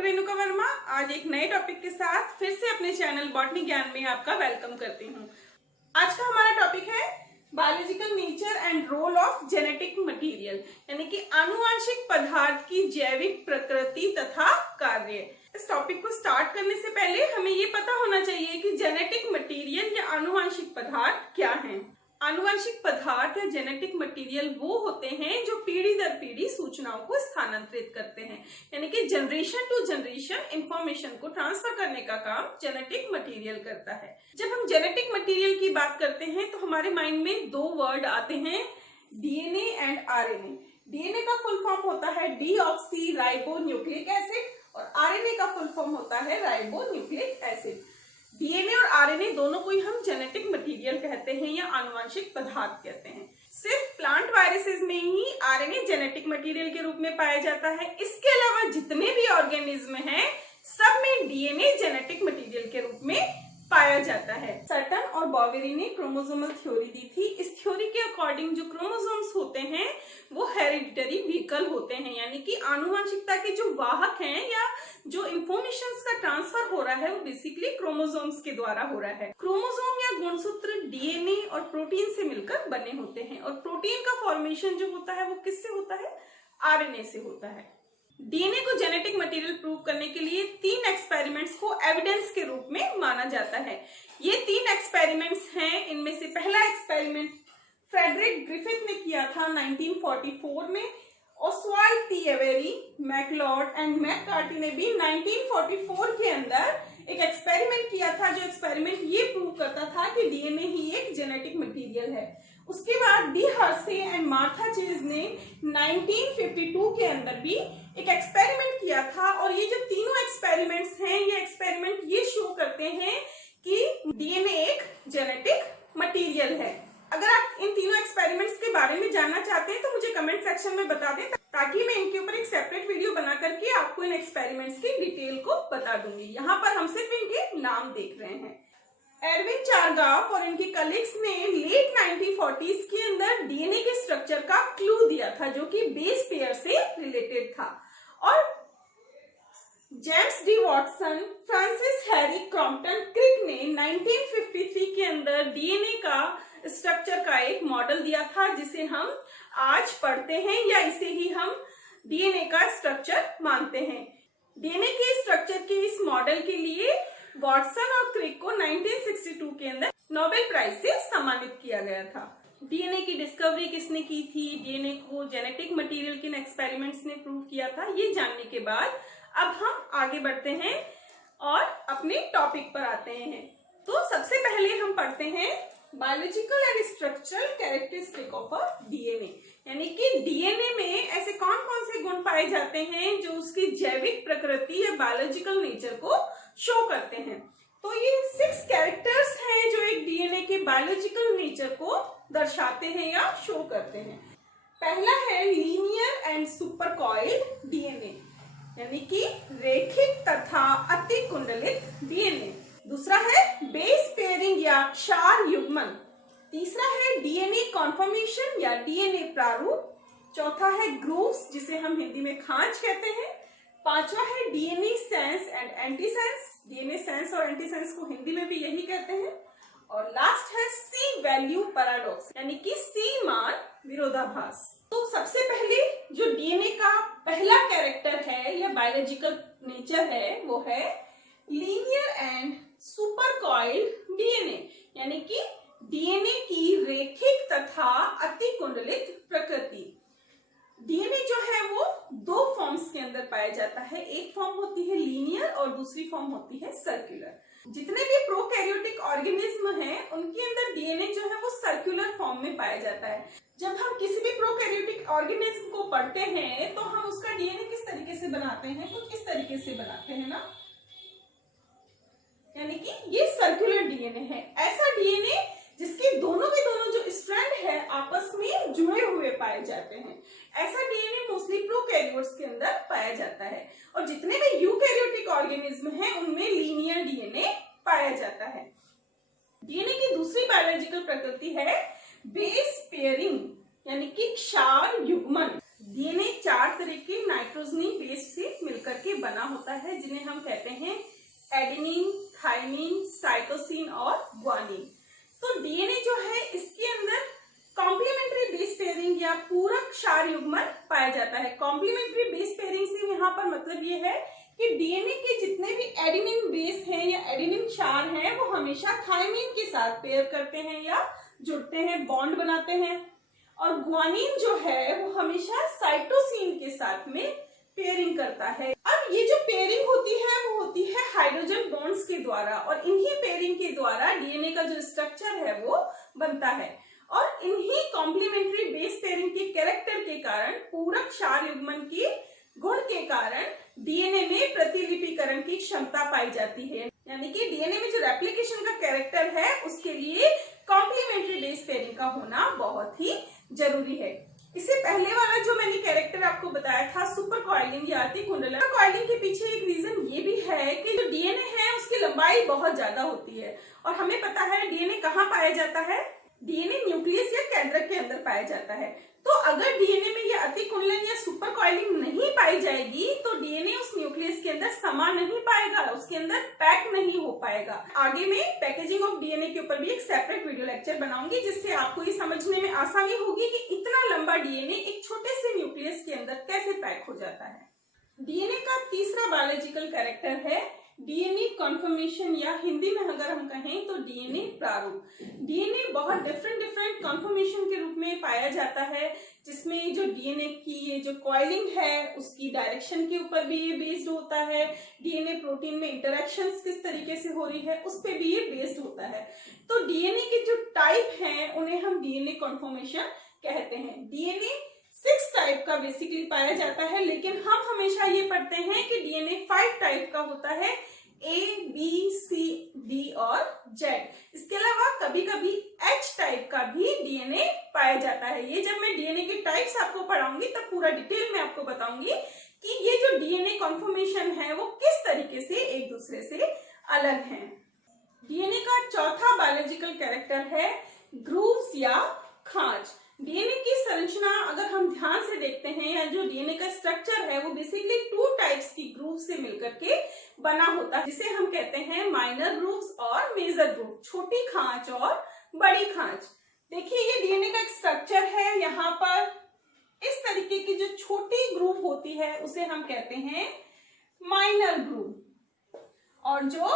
Doctor Renuka Verma आज एक नए टॉपिक के साथ फिर से अपने चैनल बॉटनी ज्ञान में आपका वेलकम करती हूँ। आज का हमारा टॉपिक है biological nature and role of genetic material, यानी कि आनुवांशिक पदार्थ की जैविक प्रकृति तथा कार्य। इस टॉपिक को स्टार्ट करने से पहले हमें ये पता होना चाहिए कि जेनेटिक मटेरियल या आनुवांशिक पदार्थ क्या हैं। आनुवांशिक पदार्थ या जेनेटिक मटेरियल वो होते हैं जो पीढ़ी दर पीढ़ी सूचनाओं को स्थानांतरित करते हैं, यानी कि जनरेशन टू जनरेशन इंफॉर्मेशन को ट्रांसफर करने का काम जेनेटिक मटेरियल करता है। जब हम जेनेटिक मटेरियल की बात करते हैं तो हमारे माइंड में दो वर्ड आते हैं, डीएनए एंड आरएनए। डीएनए का फुल फॉर्म होता है डीऑक्सी राइबो न्यूक्लिक एसिड और आरएनए का फुल फॉर्म होता है राइबो न्यूक्लिक एसिड। डीएनए और आरएनए दोनों को ही हम जेनेटिक मटेरियल कहते हैं या आनुवांशिक पदार्थ कहते हैं। सिर्फ प्लांट वायरसेस में ही आरएनए जेनेटिक मटेरियल के रूप में पाया जाता है। इसके अलावा जितने भी ऑर्गेनिज्म हैं सब में डीएनए जेनेटिक मटेरियल के रूप में पाया जाता है। सर्टन और बॉवेरी ने क्रोमोसोमल थ्योरी दी थी। इस थ्योरी के अकॉर्डिंग जो क्रोमोसोम्स होते हैं वो हेरिडिटरी व्हीकल होते हैं, यानी कि आनुवांशिकता के जो वाहक हैं या जो इंफॉर्मेशन का ट्रांसफर हो रहा है वो बेसिकली क्रोमोसोम्स के द्वारा हो रहा है। क्रोमोसोम या गुणसूत्र डीएनए और प्रोटीन से मिलकर बने होते हैं और प्रोटीन का फॉर्मेशन जो होता है वो किससे होता है? आरएनए से होता है। डीएनए को जेनेटिक मटेरियल प्रूव करने के लिए 3 एक्सपेरिमेंट्स को एविडेंस के रूप में माना जाता है। ये 3 एक्सपेरिमेंट्स हैं। इनमें से पहला एक्सपेरिमेंट फ्रेडरिक ग्रिफिथ ने किया था 1944 में। Oswald T Avery, MacLeod and McCarty ने भी 1944 के अंदर एक एक्सपेरिमेंट किया था, जो एक्सपेरिमेंट ये प्रूव करता था कि डीएनए ही एक जेनेटिक मटेरियल है। उसके बाद D Hershey and Martha chase ने 1952 के अंदर भी एक एक्सपेरिमेंट किया था और ये जो तीनों एक्सपेरिमेंट्स हैं ये एक्सपेरिमेंट ये शो करते हैं कि डीएनए एक जेनेटिक मटेरियल है। अगर आप इन तीनों एक्सपेरिमेंट्स के बारे में जानना चाहते हैं तो मुझे कमेंट सेक्शन में बता दें, ताकि मैं इनके ऊपर एक सेपरेट वीडियो बना करके आपको इन एक्सपेरिमेंट्स की डिटेल को बता दूंगी। यहाँ पर हम सिर्फ इनके नाम देख रहे हैं। एरविन चारगाफ और इनके कलीग्स ने लेट 1940s के अंदर डीएनए के स्ट्रक्चर का क्लू दिया था, जो कि बेस पेयर से रिलेटेड था। और James D Watson, Francis Harry Crompton Crick ने 1953 के अंदर डीएनए का स्ट्रक्चर का एक मॉडल दिया था, जिसे हम आज पढ़ते हैं या इसे ही हम डीएनए का स्ट्रक्चर मानते हैं। डीएनए के स्ट्रक्चर के इस मॉडल के लिए वॉटसन और क्रिक को 1962 के अंदर नोबेल प्राइज से सम्मानित किया गया था। डीएनए की डिस्कवरी किसने की थी, डीएनए को जेनेटिक मटेरियल किन एक्सपेरिमेंट्स ने प्रूव किया था, ये जानने के बाद अब हम आगे बढ़ते हैं और अपने टॉपिक पर आते हैं। तो सबसे पहले हम पढ़ते हैं biological and structural characteristic of a DNA, यानी कि डीएनए में ऐसे कौन कौन से गुण पाए जाते हैं जो उसकी जैविक प्रकृति या बायोलॉजिकल नेचर को शो करते हैं। तो ये 6 कैरेक्टर्स हैं जो एक डीएनए के बायोलॉजिकल नेचर को दर्शाते हैं या शो करते हैं। पहला है linear and super coiled DNA, यानी कि रेखिक तथा अति कुंडलित डीएनए। दूसरा है बेस पेयरिंग या क्षार युग्मन। तीसरा है डीएनए कॉन्फर्मेशन या डीएनए प्रारूप। चौथा है ग्रूव्स, जिसे हम हिंदी में खांच कहते हैं। पांचवा है DNA sense and antisense. DNA sense और एंटीसेंस को हिंदी में भी यही कहते हैं। और लास्ट है सी वैल्यू पैराडॉक्स, यानी कि सी मान विरोधाभास। तो सबसे पहले जो डीएनए का पहला कैरेक्टर है या बायोलॉजिकल नेचर है वो है linear and super coiled DNA, यानी कि डीएनए की रेखिक तथा अति कुंडलित प्रकृति। डीएनए जो है वो 2 फॉर्म्स के अंदर पाया जाता है। एक फॉर्म होती है लीनियर और दूसरी फॉर्म होती है सर्कुलर। जितने भी प्रोकैरियोटिक ऑर्गेनिज्म हैं उनके अंदर डीएनए जो है वो सर्कुलर फॉर्म में पाया जाता है। जब हम किसी भी प्रोकैरियोटिक ऑर्गेनिज्म को पढ़ते हैं तो हम उसका डीएनए किस तरीके से बनाते हैं, कुछ इस तरीके से बनाते हैं ना, यानी कि ये सर्कुलर डीएनए है। ऐसा डीएनए जिसके दोनों के दोनों जो स्ट्रैंड है आपस में जुड़े हुए पाए जाते हैं, ऐसा डीएनए मोस्टली प्रोकैरियोट्स के अंदर पाया जाता है। और जितने भी यूकैरियोटिक ऑर्गेनिज्म हैं उनमें लीनियर डीएनए पाया जाता है। डीएनए की दूसरी बायोलॉजिकल प्रकृति है बेस पेयरिंग, यानी कि क्षार युग्मन। डीएनए 4 तरह के नाइट्रोजनी बेस से मिलकर के बना होता है, जिन्हें हम कहते हैं एडेनिन, थाइमिन, साइटोसिन और ग्वानिन। तो डीएनए जो है इसके अंदर कॉम्प्लीमेंट्री बेस पेयरिंग या पूरक क्षार युग्मन पाया जाता है। कॉम्प्लीमेंट्री बेस पेयरिंग से यहाँ पर मतलब ये है कि डीएनए के जितने भी एडेनिन बेस हैं या एडेनिन क्षार हैं वो हमेशा थाइमिन के साथ पेयर करते हैं या जुड़ते हैं, बॉन्ड बनाते हैं, और ग्वानिन जो है वो हमेशा साइटोसिन के साथ में पेयरिंग करता है। अब ये जो पेयरिंग होती है वो होती है हाइड्रोजन बॉन्ड्स के द्वारा, और इन्हीं पेयरिंग के द्वारा डीएनए का जो स्ट्रक्चर है वो बनता है। और इन्हीं कॉम्प्लीमेंट्री बेस पेयरिंग के कैरेक्टर के कारण, पूरक क्षार युग्मन की गुण के कारण डीएनए में प्रतिलिपिकरण की क्षमता पाई जाती है। यानी कि डीएनए में जो रेप्लिकेशन का कैरेक्टर है उसके लिए कॉम्प्लीमेंट्री बेस पेयरिंग का होना बहुत ही जरूरी है। इससे पहले वाला जो मैंने कैरेक्टर आपको बताया था सुपर कॉइलिंग या अति कुंडलन, कॉइलिंग के पीछे एक रीजन ये भी है कि जो डीएनए है उसकी लंबाई बहुत ज्यादा होती है, और हमें पता है डीएनए कहाँ पाया जाता है, डीएनए न्यूक्लियस या केंद्रक के अंदर पाया जाता है। तो अगर डीएनए में ये अति कुंडलन या सुपर कॉइलिंग नहीं पाई जाएगी तो डीएनए उस न्यूक्लियस के अंदर समा नहीं पाएगा, उसके अंदर पैक नहीं हो पाएगा। आगे मैं पैकेजिंग ऑफ डीएनए के ऊपर भी एक सेपरेट वीडियो लेक्चर बनाऊंगी, जिससे आपको ये समझने में आसानी होगी कि इतना लंबा डीएनए एक छोटे से न्यूक्लियस के अंदर कैसे पैक हो जाता है। डीएनए का तीसरा बायोलॉजिकल कैरेक्टर है डीएनए कॉन्फर्मेशन, या हिंदी में अगर हम कहें तो डीएनए प्रारूप। डीएनए बहुत डिफरेंट कॉन्फर्मेशन के रूप में पाया जाता है, जिसमें जो डीएनए की ये जो कॉइलिंग है उसकी डायरेक्शन के ऊपर भी ये बेस्ड होता है, डीएनए प्रोटीन में इंटरेक्शंस किस तरीके से हो रही है उस पे भी ये बेस्ड होता है। तो डीएनए के जो टाइप हैं उन्हें हम डीएनए कॉन्फर्मेशन कहते हैं। डीएनए 6 टाइप का बेसिकली पाया जाता है, लेकिन हम हमेशा ये पढ़ते हैं कि डीएनए 5 टाइप का होता है, A, B, C, D और Z। इसके अलावा कभी कभी H टाइप का भी डीएनए पाया जाता है। ये जब मैं डीएनए के टाइप्स आपको पढ़ाऊंगी तब पूरा डिटेल में आपको बताऊंगी कि ये जो डीएनए कॉन्फर्मेशन है वो किस तरीके से एक दूसरे से अलग है। डीएनए का चौथा बायोलॉजिकल कैरेक्टर है ग्रूव्स या खांच। डीएनए की संरचना अगर हम ध्यान से देखते हैं, या जो डीएनए का स्ट्रक्चर है वो बेसिकली 2 टाइप्स की ग्रूव से मिलकर के बना होता है, जिसे हम कहते हैं माइनर ग्रूव्स और मेजर ग्रूव, छोटी खांच और बड़ी खांच। देखिए ये डीएनए का एक स्ट्रक्चर है, यहाँ पर इस तरीके की जो छोटी ग्रूव होती है उसे हम कहते हैं माइनर ग्रूव, और जो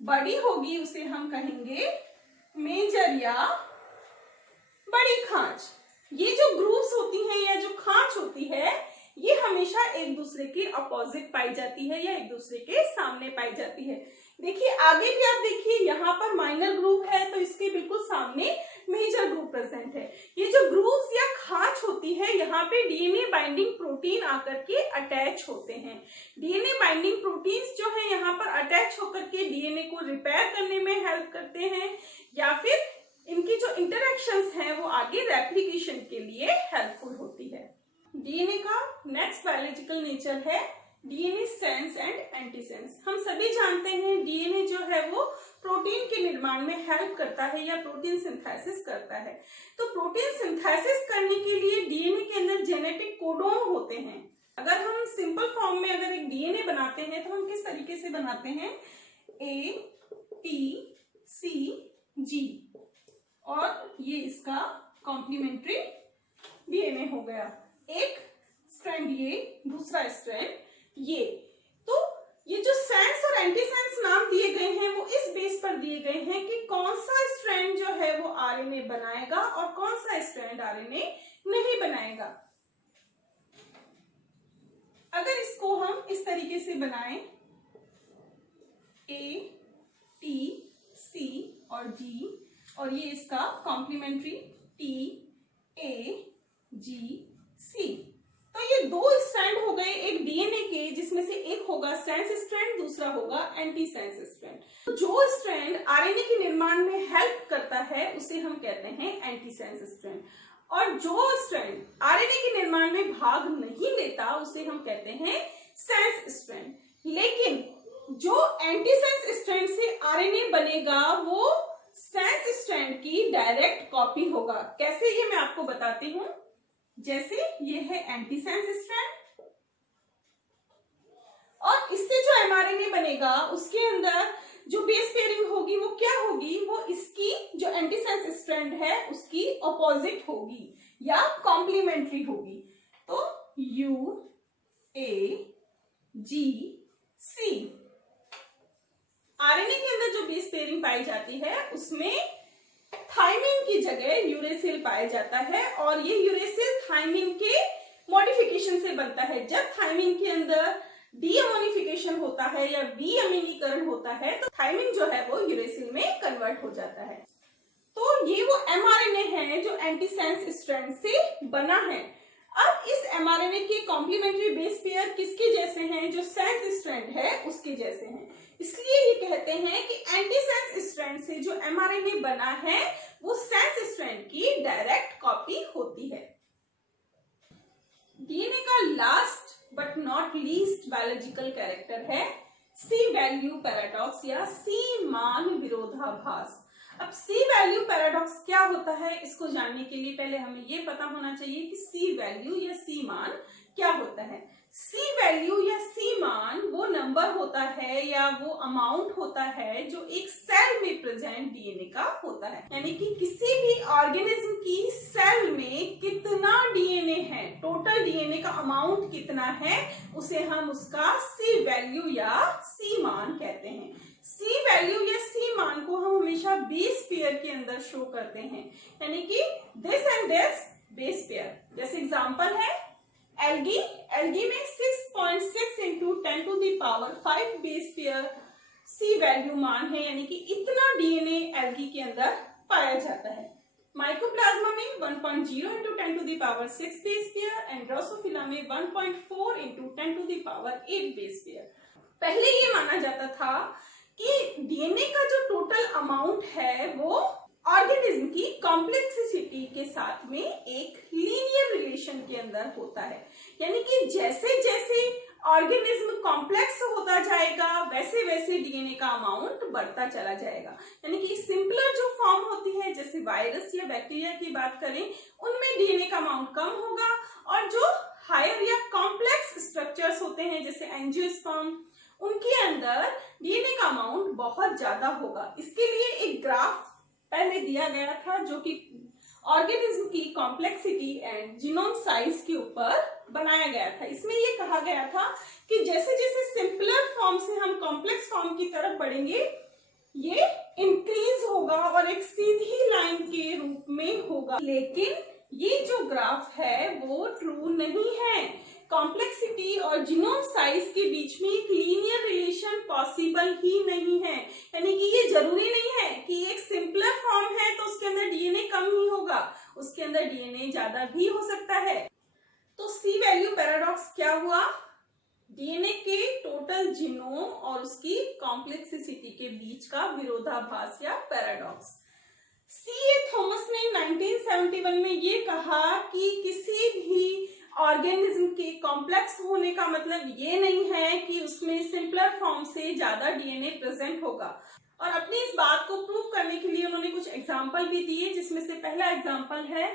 बड़ी होगी उसे हम कहेंगे मेजर या बड़ी खांच। ये जो ग्रूव्स होती हैं या जो खांच होती है ये हमेशा एक दूसरे के अपोजिट पाई जाती है या एक दूसरे के सामने पाई जाती है। देखिए आगे भी आप देखिए, यहाँ पर माइनर ग्रूव है तो इसके बिल्कुल सामने मेजर ग्रूव प्रेजेंट है। ये जो ग्रूव्स या खांच होती है यहाँ पे डीएनए बाइंडिंग प्रोटीन आकर के अटैच होते हैं। डीएनए बाइंडिंग प्रोटीन्स जो है यहाँ पर अटैच होकर के डीएनए को रिपेयर करने में हेल्प करते हैं, या फिर इनकी जो इंटरेक्शंस हैं वो आगे रेप्लिकेशन के लिए हेल्पफुल होती है। डीएनए का नेक्स्ट बायोलॉजिकल नेचर है डीएनए सेंस एंड एंटीसेंस। हम सभी जानते हैं डीएनए जो है वो प्रोटीन के निर्माण में हेल्प करता है या प्रोटीन सिंथेसिस करता है। तो प्रोटीन सिंथेसिस करने के लिए डीएनए के अंदर जेनेटिक कोडोन होते हैं। अगर हम सिंपल फॉर्म में अगर एक डीएनए बनाते हैं तो हम किस तरीके से बनाते हैं, A, T, C, G, और ये इसका कॉम्प्लीमेंट्री डीएनए हो गया। एक स्ट्रैंड ये, दूसरा स्ट्रैंड ये। तो ये जो सेंस और एंटीसेंस नाम दिए गए हैं वो इस बेस पर दिए गए हैं कि कौन सा स्ट्रैंड जो है वो आरएनए बनाएगा और कौन सा स्ट्रैंड आरएनए नहीं बनाएगा। अगर इसको हम इस तरीके से बनाएं, A, T, C और G, और ये इसका complementary T, A, G, C, तो ये 2 स्ट्रैंड हो गए एक डीएनए के, जिसमें से एक होगा सेंस स्ट्रैंड, दूसरा होगा एंटी सेंस स्ट्रैंड। जो स्ट्रैंड आरएनए के निर्माण में हेल्प करता है उसे हम कहते हैं एंटी सेंस स्ट्रैंड, और जो स्ट्रैंड आरएनए के निर्माण में भाग नहीं लेता उसे हम कहते हैं सेंस स्ट्रैंड। लेकिन जो एंटी सेंस स्ट्रैंड से आरएनए बनेगा वो सेंस स्ट्रैंड की डायरेक्ट कॉपी होगा। कैसे, ये मैं आपको बताती हूं। जैसे ये है एंटीसेंस स्ट्रैंड एमआरएनए बनेगा उसके अंदर जो बेस पेयरिंग होगी वो क्या होगी, वो इसकी जो एंटीसेंस स्ट्रैंड है उसकी ऑपोजिट होगी या कॉम्प्लीमेंट्री होगी। तो U A ji C. RNA के अंदर जो बेस पेयरिंग पाई जाती है उसमें थाइमिन की जगह यूरेसिल पाया जाता है और ये यूरेसिल थाइमिन के मॉडिफिकेशन से बनता है। जब थाइमिन के अंदर डीअमोनिफिकेशन होता है या विअमीनीकरण होता है तो थाइमिन जो है वो यूरेसिल में कन्वर्ट हो जाता है। तो ये वो एमआरएनए है जो एंटीसेंस स्ट्रैंड से बना है। अब इस एमआरएनए के कॉम्प्लीमेंट्री बेस पेयर किसके जैसे हैं, जो सेंस स्ट्रैंड है उसके जैसे हैं। इसलिए ये कहते हैं कि एंटीसेंस स्ट्रैंड से जो एमआरएनए बना है वो सेंस स्ट्रैंड की डायरेक्ट कॉपी होती है। डीएनए का last but not least biological character है सी वैल्यू पैराडॉक्स या सी मान विरोधाभास। अब सी वैल्यू पैराडॉक्स क्या होता है, इसको जानने के लिए पहले हमें ये पता होना चाहिए कि सी वैल्यू या सी मान क्या होता है। सी वैल्यू या सी मान वो नंबर होता है या वो अमाउंट होता है जो एक सेल में प्रेजेंट डीएनए का होता है। यानी कि किसी भी ऑर्गेनिज्म की सेल में कितना डीएनए है, टोटल डीएनए का अमाउंट कितना है, उसे हम उसका सी वैल्यू या सी मान कहते हैं। सी वैल्यू या सी मान को हम हमेशा बेस पेयर के अंदर शो करते हैं, यानी कि this and this base pair. जैसे एग्जांपल है एल्गी, एल्गी में 6.6 into 10 to the power 5 base pair C value मान है, यानी कि इतना डीएनए एल्गी के अंदर पाया जाता है। माइकोप्लाज्मा में 1.0 into 10 to the power 6 base pair and drosophila में 1.4 into 10 to the power 8 base pair. पहले ये माना जाता था कि डीएनए का जो टोटल अमाउंट है वो ऑर्गेनिज्म की कॉम्प्लेक्सिटी के साथ में एक लीनियर रिलेशन के अंदर होता है। यानी कि जैसे जैसे ऑर्गेनिज्म कॉम्प्लेक्स होता जाएगा वैसे वैसे डीएनए का अमाउंट बढ़ता चला जाएगा। यानी कि सिंपलर जो फॉर्म होती है जैसे वायरस या बैक्टीरिया की बात करें उनमें डीएनए का अमाउंट कम होगा और जो हायर या कॉम्प्लेक्स स्ट्रक्चर्स होते हैं जैसे एंजियोस्पर्म उनके अंदर डीएनए का अमाउंट बहुत ज्यादा होगा। इसके लिए एक ग्राफ पहले दिया गया था जो कि ऑर्गेनिज्म की कॉम्प्लेक्सिटी एंड जीनोम साइज के ऊपर बनाया गया था। इसमें ये कहा गया था कि जैसे जैसे सिंपलर फॉर्म से हम कॉम्प्लेक्स फॉर्म की तरफ बढ़ेंगे ये इंक्रीज होगा और एक सीधी लाइन के रूप में होगा। लेकिन ये जो ग्राफ है वो ट्रू नहीं है। कॉम्प्लेक्सिटी और जीनोम साइज के बीच में एक लीनियर रिलेशन पॉसिबल ही नहीं है। यानी कि ये जरूरी नहीं है कि एक सिंपलर फॉर्म है तो उसके अंदर डीएनए कम ही होगा, उसके अंदर डीएनए ज्यादा भी हो सकता है। तो सी वैल्यू पैराडॉक्स क्या हुआ, डीएनए के टोटल जीनोम और उसकी कॉम्प्लेक्सिटी के बीच का विरोधाभास या पैराडॉक्स। सी.ए. थॉमस ने 1971 में ये कहा कि किसी भी ऑर्गेनिज्म के कॉम्प्लेक्स होने का मतलब ये नहीं है कि उसमें सिंपलर फॉर्म से ज्यादा डीएनए प्रेजेंट होगा। और अपनी इस बात को प्रूव करने के लिए उन्होंने कुछ एग्जाम्पल भी दिए जिसमें से पहला एग्जाम्पल है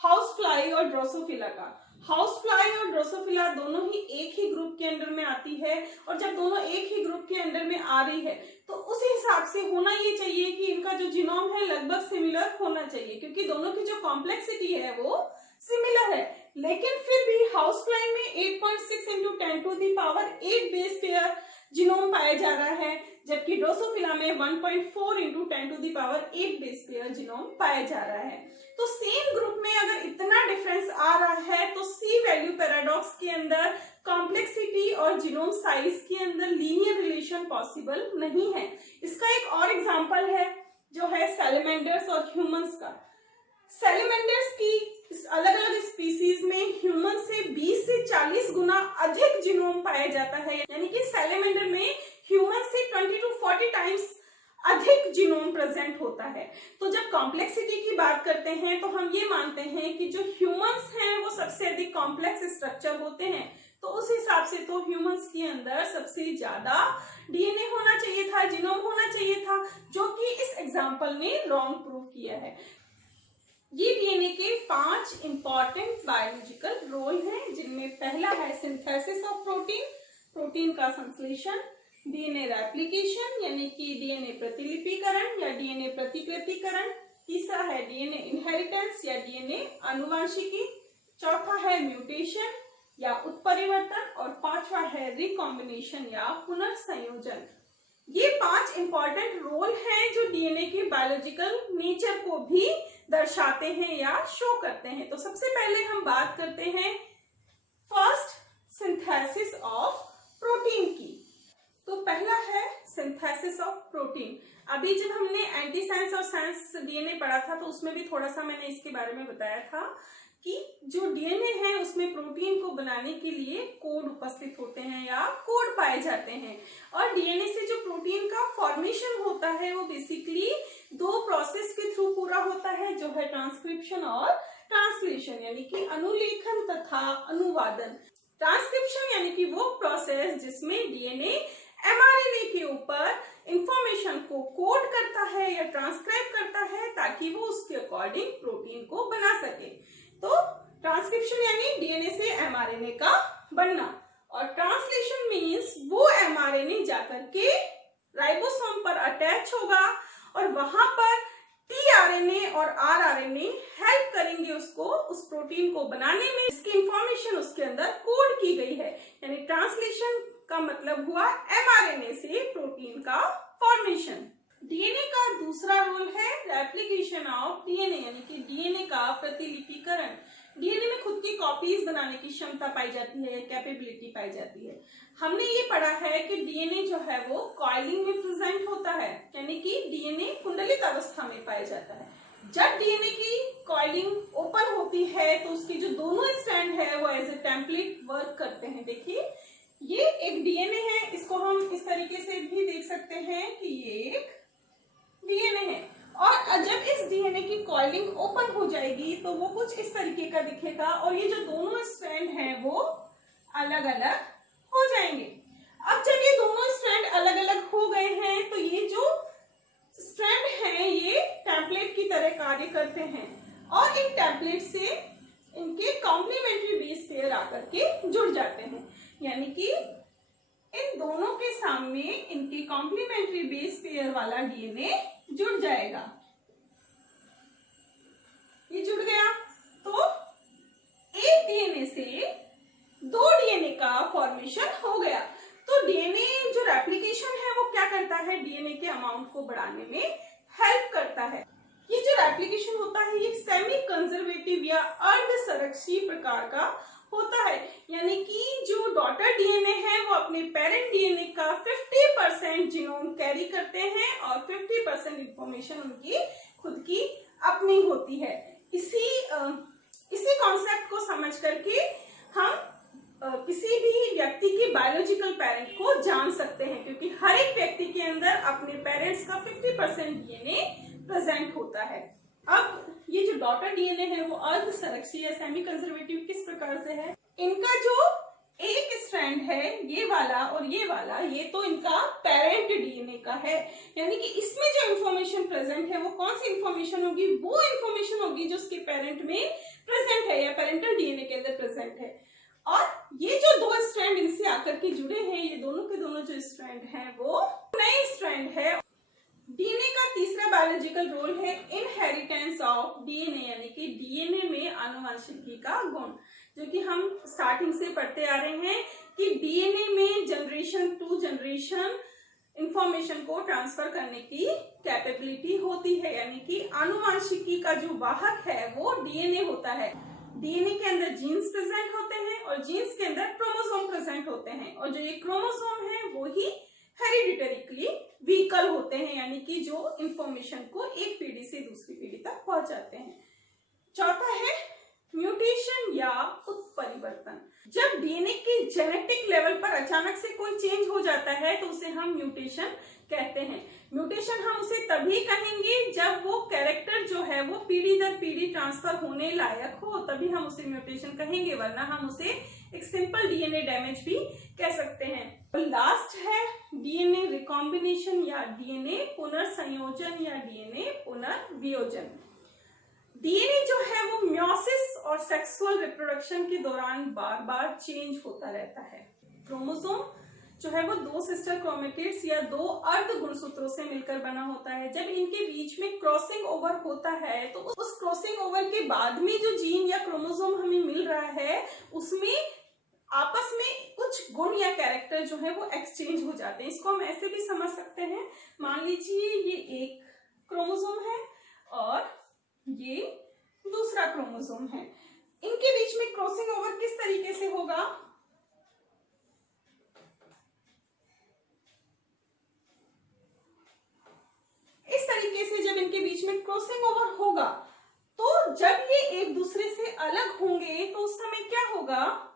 हाउस फ्लाई और ड्रोसोफिला का। हाउस फ्लाई और ड्रोसोफिला दोनों ही एक ही ग्रुप के अंडर में आती है और जब दोनों एक ही ग्रुप के अंडर में आ रही है तो उस हिसाब से होना ये चाहिए कि इनका जो जीनोम है लगभग सिमिलर होना चाहिए क्योंकि दोनों की जो कॉम्प्लेक्सिटी है वो सिमिलर है। लेकिन फिर भी हाउस फ्लाई में 8.6 into 10 to the power 8 base pair genome पाया जा रहा है जबकि ड्रोसोफिला में 1.4 into 10 to the power 8 base pair genome पाया जा रहा है। तो सेम ग्रुप में अगर इतना डिफरेंस आ रहा है तो सी वैल्यू पैराडॉक्स के अंदर कॉम्प्लेक्सिटी और जीनोम साइज के अंदर लीनियर रिलेशन पॉसिबल नहीं है। इसका एक और एग्जांपल है जो है सैलमेंडर्स और ह्यूमंस का। सैलमेंडर्स की अलग अलग स्पीसीज में ह्यूमन से 20 से 40 गुना अधिक जीनोम पाया जाता है। यानी कि सैलमेंडर में ह्यूमन से 20 to 40 टाइम्स अधिक जीनोम प्रेजेंट होता है। तो जब कॉम्प्लेक्सिटी की बात करते हैं तो हम ये मानते हैं कि जो ह्यूमंस हैं वो सबसे अधिक कॉम्प्लेक्स स्ट्रक्चर होते हैं। तो उस हिसाब से तो ह्यूमंस के अंदर सबसे ज्यादा डीएनए होना चाहिए था, जीनोम होना चाहिए था, जो कि इस एग्जाम्पल ने रॉन्ग प्रूव किया है। ये डीएनए के 5 इंपॉर्टेंट बायोलॉजिकल रोल हैं जिनमें पहला है सिंथेसिस ऑफ प्रोटीन, प्रोटीन का संश्लेषण। डीएनए रेप्लिकेशन यानी कि डीएनए प्रतिलिपिकरण या डीएनए प्रतिकृतिकरण। तीसरा है डीएनए इनहेरिटेंस या डीएनए आनुवंशिकी। चौथा है म्यूटेशन या उत्परिवर्तन और पांचवा है रिकॉम्बिनेशन या पुनर्संयोजन। ये 5 इंपॉर्टेंट रोल हैं जो डीएनए के बायोलॉजिकल नेचर को भी दर्शाते हैं या शो करते हैं। तो सबसे पहले हम बात करते हैं फर्स्ट सिंथेसिस ऑफ प्रोटीन की। तो पहला है सिंथेसिस ऑफ प्रोटीन। अभी जब हमने एंटी साइंस और साइंस डीएनए पढ़ा था तो उसमें भी थोड़ा सा मैंने इसके बारे में बताया था कि जो डीएनए है उसमें प्रोटीन को बनाने के लिए कोड उपस्थित होते हैं या कोड पाए जाते हैं। और डीएनए से जो प्रोटीन का फॉर्मेशन होता है वो बेसिकली 2 प्रोसेस के थ्रू पूरा होता है, जो है ट्रांसक्रिप्शन और ट्रांसलेशन यानी कि अनुलेखन तथा अनुवादन। ट्रांसक्रिप्शन यानी कि वो प्रोसेस जिसमें डीएनए एमआरएनए के ऊपर इंफॉर्मेशन को कोड करता है या ट्रांसक्राइब करता है ताकि वो उसके अकॉर्डिंग प्रोटीन को बना सके। तो ट्रांसक्रिप्शन यानी डीएनए से एमआरएनए का बनना, और ट्रांसलेशन मींस वो एमआरएनए जाकर के राइबोसोम पर अटैच होगा और वहां पर टीआरएनए और आरआरएनए हेल्प करेंगे उसको उस प्रोटीन को बनाने में। इसकी इंफॉर्मेशन उसके अंदर कोड की गई है, यानी ट्रांसलेशन का मतलब हुआ एमआरएनए से प्रोटीन का फॉर्मेशन। डीएनए का दूसरा रोल है रेप्लिकेशन ऑफ डीएनए यानी कि डीएनए का प्रतिलिपिकरण। डीएनए में खुद की कॉपीज बनाने की क्षमता पाई जाती है, कैपेबिलिटी पाई जाती है। हमने ये पढ़ा है कि डीएनए जो है वो कॉइलिंग में प्रेजेंट होता है, यानी कि डीएनए कुंडलित अवस्था में पाया जाता है। जब डीएनए की कॉइलिंग ओपन होती है तो उसकी जो दोनों स्ट्रैंड है वो एज ए टेम्पलेट वर्क करते हैं। देखिए ये एक डीएनए है, इसको हम इस तरीके से भी देख सकते हैं कि ये एक डीएनए है, और जब इस डीएनए की कॉइलिंग ओपन हो जाएगी तो वो कुछ इस तरीके का दिखेगा और ये जो दोनों स्ट्रैंड हैं वो अलग अलग हो जाएंगे। अब जब ये दोनों स्ट्रैंड अलग अलग हो गए हैं तो ये जो स्ट्रैंड हैं ये टेम्पलेट की तरह कार्य करते हैं और इन टेम्पलेट से इनके कॉम्प्लीमेंट्री बेस पेयर आकर के जुड़ जाते हैं, यानी कि इन दोनों के सामने इनके कॉम्प्लीमेंट्री बेस पेयर वाला डीएनए जुड़ जाएगा। ये जुड़ गया तो एक डीएनए से 2 डीएनए का फॉर्मेशन हो गया। तो डीएनए जो रेप्लिकेशन है वो क्या करता है, डीएनए के अमाउंट को बढ़ाने में हेल्प करता है। ये जो रेप्लिकेशन होता है ये सेमी कंजर्वेटिव या अर्ध संरक्षी प्रकार का होता है, यानी कि जो डॉटर डीएनए है वो अपने पेरेंट डीएनए का 50% जीनोम कैरी करते हैं और 50% इंफॉर्मेशन उनकी खुद की अपनी होती है। इसी कॉन्सेप्ट को समझ करके हम किसी भी व्यक्ति के बायोलॉजिकल पेरेंट को जान सकते हैं, क्योंकि हर एक व्यक्ति के अंदर अपने पेरेंट्स का 50% डीएनए प्रेजेंट होता है। अब ये जो डॉटर डीएनए है वो अर्ध संरक्षी या सेमी कंजर्वेटिव किस प्रकार से है, इनका जो एक स्ट्रैंड है ये वाला और ये वाला, ये तो इनका पेरेंट डीएनए का है, यानी कि इसमें जो इंफॉर्मेशन प्रेजेंट है वो कौन सी इंफॉर्मेशन होगी, वो इंफॉर्मेशन होगी जो उसके पेरेंट में प्रेजेंट है या पेरेंटल डीएनए के अंदर प्रेजेंट है। और ये जो 2 स्ट्रैंड इनसे आकर के जुड़े हैं, ये दोनों के दोनों जो स्ट्रैंड हैं वो नए स्ट्रैंड है। डीएनए का तीसरा बायोलॉजिकल रोल है इनहेरिटेंस ऑफ डीएनए, यानी कि डीएनए में आनुवंशिकी का गुण, जो कि हम स्टार्टिंग से पढ़ते आ रहे हैं कि डीएनए में जनरेशन टू जनरेशन इंफॉर्मेशन को ट्रांसफर करने की कैपेबिलिटी होती है, यानी कि आनुवंशिकी का जो वाहक है वो डीएनए होता है। डीएनए के अंदर जीन्स प्रेजेंट होते हैं और जीन्स के अंदर क्रोमोसोम प्रेजेंट होते हैं, और जो ये क्रोमोसोम है वो ही हेरिडिटरीली व्हीकल होते हैं, यानी कि जो इंफॉर्मेशन को एक पीढ़ी से दूसरी पीढ़ी तक पहुंचाते हैं। चौथा है म्यूटेशन या उत्परिवर्तन। जब डीएनए के जेनेटिक लेवल पर अचानक से कोई चेंज हो जाता है तो उसे हम म्यूटेशन कहते हैं। म्यूटेशन हम उसे तभी कहेंगे जब वो कैरेक्टर जो है वो पीढ़ी दर पीढ़ी ट्रांसफर होने लायक हो, तभी हम उसे म्यूटेशन कहेंगे, वरना हम उसे एक सिंपल डीएनए डैमेज भी कह सकते हैं। लास्ट है डीएनए रिकॉम्बिनेशन या डीएनए पुनर्संयोजन या डीएनए पुनर्वियोजन। डीएनए जो है वो म्योसिस और सेक्सुअल रिप्रोडक्शन के दौरान बार बार चेंज होता रहता है। क्रोमोसोम जो है वो दो सिस्टर क्रोमेटिड्स या दो अर्ध गुणसूत्रों से मिलकर बना होता है। जब इनके बीच में क्रॉसिंग ओवर होता है तो उस क्रॉसिंग ओवर के बाद में जो जीन या क्रोमोसोम हमें मिल रहा है उसमें आपस में कुछ गुण या कैरेक्टर जो है वो एक्सचेंज हो जाते हैं। इसको हम ऐसे भी समझ सकते हैं, मान लीजिए ये एक क्रोमोसोम है और ये दूसरा क्रोमोसोम है, इनके बीच में क्रॉसिंग ओवर किस तरीके से होगा, इस तरीके से जब इनके बीच में क्रॉसिंग ओवर होगा तो जब ये एक दूसरे से अलग होंगे तो उस समय क्या होगा,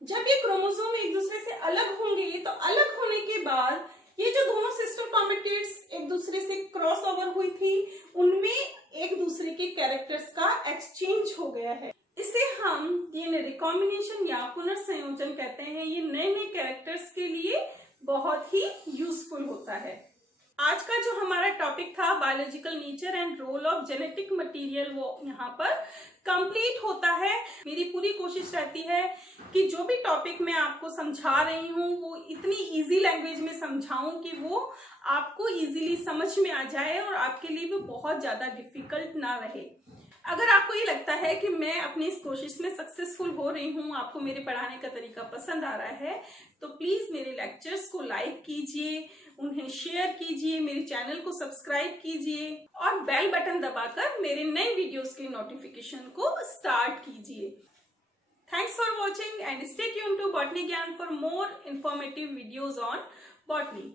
जब ये क्रोमोसोम एक दूसरे से अलग होंगे तो अलग होने के बाद ये जो दोनों सिस्टर क्रोमेटिड्स एक दूसरे से क्रॉस ओवर हुई थी उनमें एक दूसरे के कैरेक्टर्स का एक्सचेंज हो गया है। इसे हम डीएनए रिकॉम्बिनेशन या पुनर्संयोजन कहते हैं। ये नए नए कैरेक्टर्स के लिए बहुत ही यूजफुल होता है। आज का जो हमारा टॉपिक था biological nature and role of genetic material, वो यहाँ पर कंप्लीट होता है। मेरी पूरी कोशिश रहती है कि जो भी टॉपिक मैं आपको समझा रही हूँ वो इतनी इजी लैंग्वेज में समझाऊं कि वो आपको इजीली समझ में आ जाए और आपके लिए वो बहुत ज्यादा डिफिकल्ट ना रहे। अगर आपको ये लगता है कि मैं अपनी इस कोशिश में सक्सेसफुल हो रही हूँ, आपको मेरे पढ़ाने का तरीका पसंद आ रहा है, तो प्लीज मेरे लेक्चर्स को लाइक कीजिए, उन्हें शेयर कीजिए, मेरे चैनल को सब्सक्राइब कीजिए और बेल बटन दबाकर मेरे नए वीडियोस के नोटिफिकेशन को स्टार्ट कीजिए। Thanks for watching and stay tuned to Botany Gyan for more informative videos on botany.